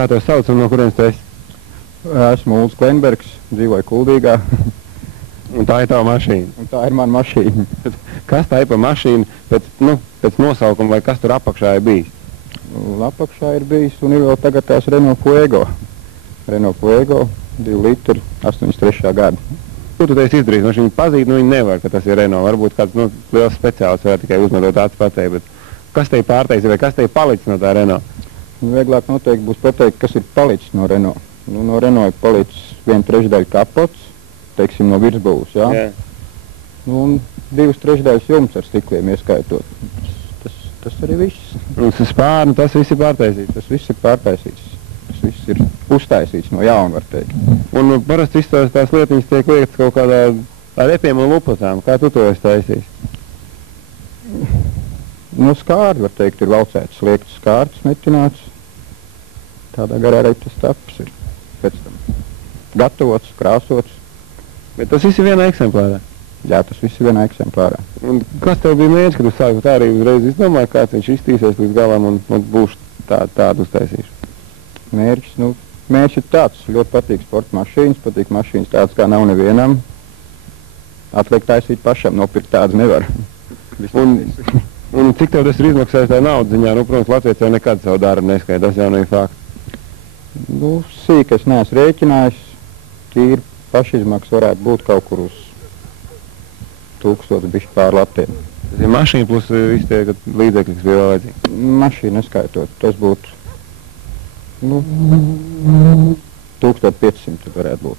Kā tev sauc un no kurienes tu esi? Esmu Ulds Klenbergs, dzīvoju Kuldīgā. Un tā ir tava mašīna. Un tā ir mana mašīna. Kas tā ir pa mašīnu pēc nosaukuma, vai kas tur apakšā ir bijis? Apakšā ir bijis un ir vēl tagad tās Renault Fuego. Renault Fuego, 2 litri, 83. gada. Ko tu teiksi izdarīt? No viņu pazīt, nu viņi nevar, ka tas ir Renault. Varbūt kāds liels speciāls var tikai uzmetot acis pateikt, bet kas te ir pārteicis vai kas te ir palicis no tā Renault? Vieglāk noteikti būs pateikt, kas ir palicis no Renault. No Renault ir palicis 1/3 kapots, teiksim, no virsbūvas, jā? Jā. Un 2/3 jumts ar stikliem ieskaitot. Tas arī viss. Un spārnu, tas viss ir pārtaisīts? Tas viss ir pārtaisīts. Tas viss ir uztaisīts no jauna, var teikt. Un parasti tās lietiņas tiek liektas kaut kādā ar repiem un lupatām. Kā tu to esi taisījis? No skārdi, var teikt, ir valcēts, liektas skārds, metināts. Tādā garā arī tas taps ir pēc tam gatavots, krāsots. Bet tas viss ir vienā eksemplārā? Jā, tas viss ir vienā eksemplārā. Un kas tev bija mērķis, kad tu sāki tā arī uzreiz izdomāji, kāds viņš iztīsies līdz galam un būšu tādu uztaisīšu? Mērķis ir tāds, ļoti patīk sporta mašīnas, patīk mašīnas tādas, kā nav nevienam. Atliek taisīt pašam, nopirkt tādas nevar. Un cik tev tas ir izmaksājis tā naudas ziņā? Protams, Latvijas jau nekad savu darbu neskaita, tas jau nav fakts. Sīk es neesmu rēķinājis, tīri pašizmaksas varētu būt kaut kur uz 1000 bišķi pār latiem. Tas ir mašīna plus visi tie līdzekļi, kas bija vēl vajadzīgi? Mašīna neskaitot, tas būtu 1500 varētu būt.